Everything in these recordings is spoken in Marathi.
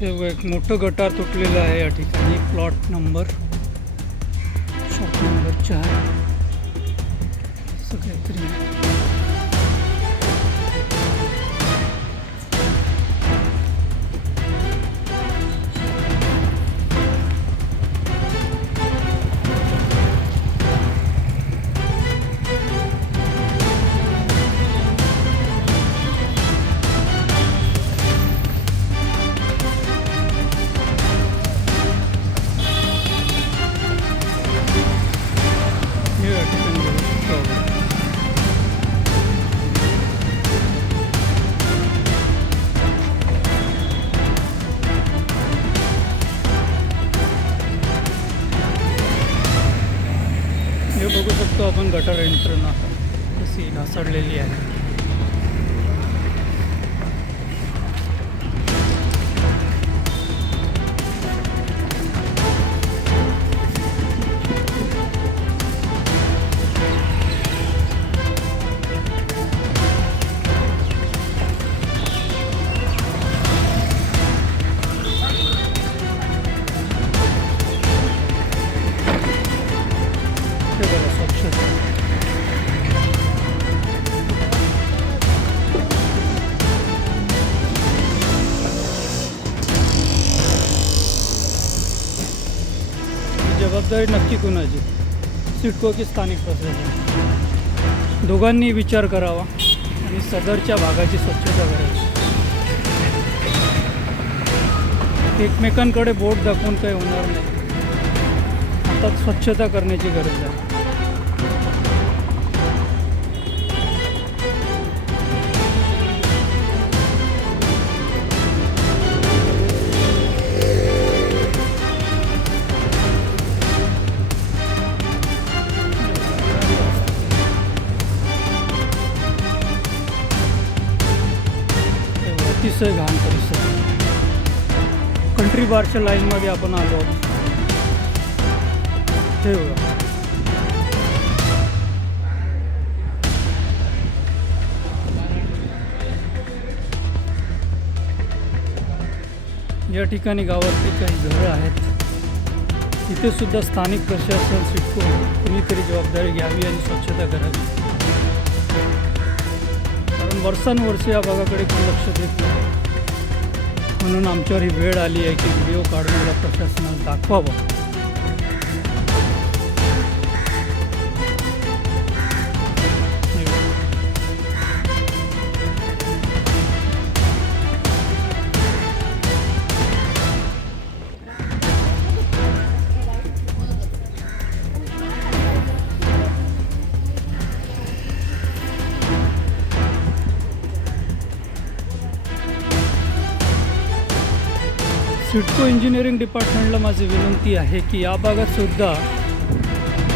हे एक मोठं गटार तुटलेलं आहे या ठिकाणी. प्लॉट नंबर शॉप नंबर 4 असं काहीतरी आहे. हे बघू शकतो आपण गटार यंत्रणा कशी ढासळलेली आहे. हे बघा स्वच्छता. जबाबदारी नक्की कुणाची? सिडको की स्थानिक प्रशासन? दोघांनी विचार करावा आणि सदरच्या भागाची स्वच्छता करावी. एकमेकांकडे बोट दाखवून काही होणार नाही. आता स्वच्छता करण्याची गरज आहे. अतिशय घाण परिसर. कंट्री बारच्या लाईनमध्ये आपण आलो आहोत. हे बघा. या ठिकाणी गावातली काही घरं आहेत. तिथे सुद्धा स्थानिक प्रशासन सिडको कुणीतरी जबाबदारी घ्यावी आणि स्वच्छता करावी. कारण वर्षानुवर्षे या भागाकडे कोणी लक्ष देत नाही. म्हणून आमच्यावर ही वेळ आली आहे की व्हिडिओ काढून मला प्रशासनाला दाखवावं. सिडको इंजिनिअरिंग डिपार्टमेंटला माझी विनंती आहे की या भागात सुद्धा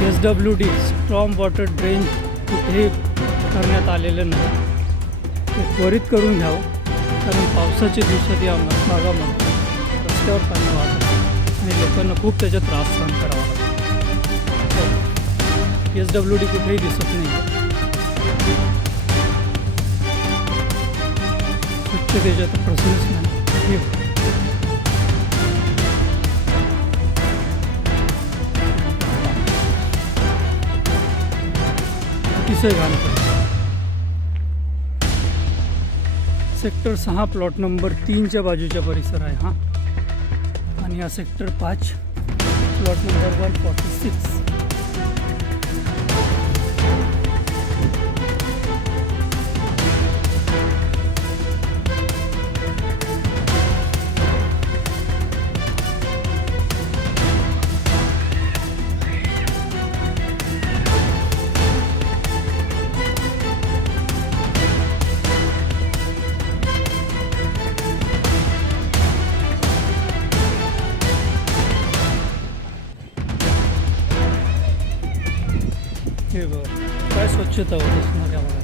SWD स्ट्रॉम वॉटर ड्रेन कुठेही करण्यात आलेलं नाही. ते त्वरित करून घ्यावं. कारण पावसाच्या दिवसात या भागामध्ये रस्त्यावर पाणी वाहतं आणि लोकांना खूप त्याचा त्रास सहन करावा लागतो. SWD कुठेही दिसत नाही. स्वच्छतेचा तर प्रश्नच नाही. अतिशय घाण. सेक्टर 6 प्लॉट नंबर 3च्या बाजूच्या परिसर आहे हा. आणि हा सेक्टर 5 प्लॉट नंबर 146. हे बघ काय स्वच्छता होत असणार या भागात.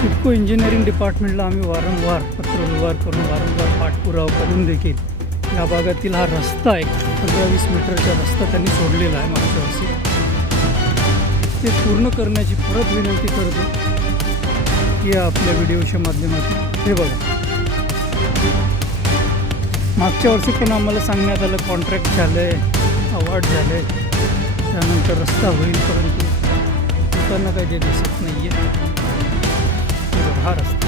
सिडको इंजिनिअरिंग डिपार्टमेंटला आम्ही वारंवार पत्रव्यवहार करून वारंवार पाठपुरावा करून देखील या भागातील हा रस्ता एक 15-20 मीटरचा रस्ता त्यांनी सोडलेला आहे मागच्या वर्षी. ते पूर्ण करण्याची परत विनंती करतो या आपल्या व्हिडिओच्या माध्यमातून. हे बघा, मागच्या वर्षी पण आम्हाला सांगण्यात आलं कॉन्ट्रॅक्ट झालं आहे, अवॉर्ड झालं आहे, त्यानंतर रस्ता होईल, परंतु लोकांना काही ते दिसत नाही आहे. हा रस्ता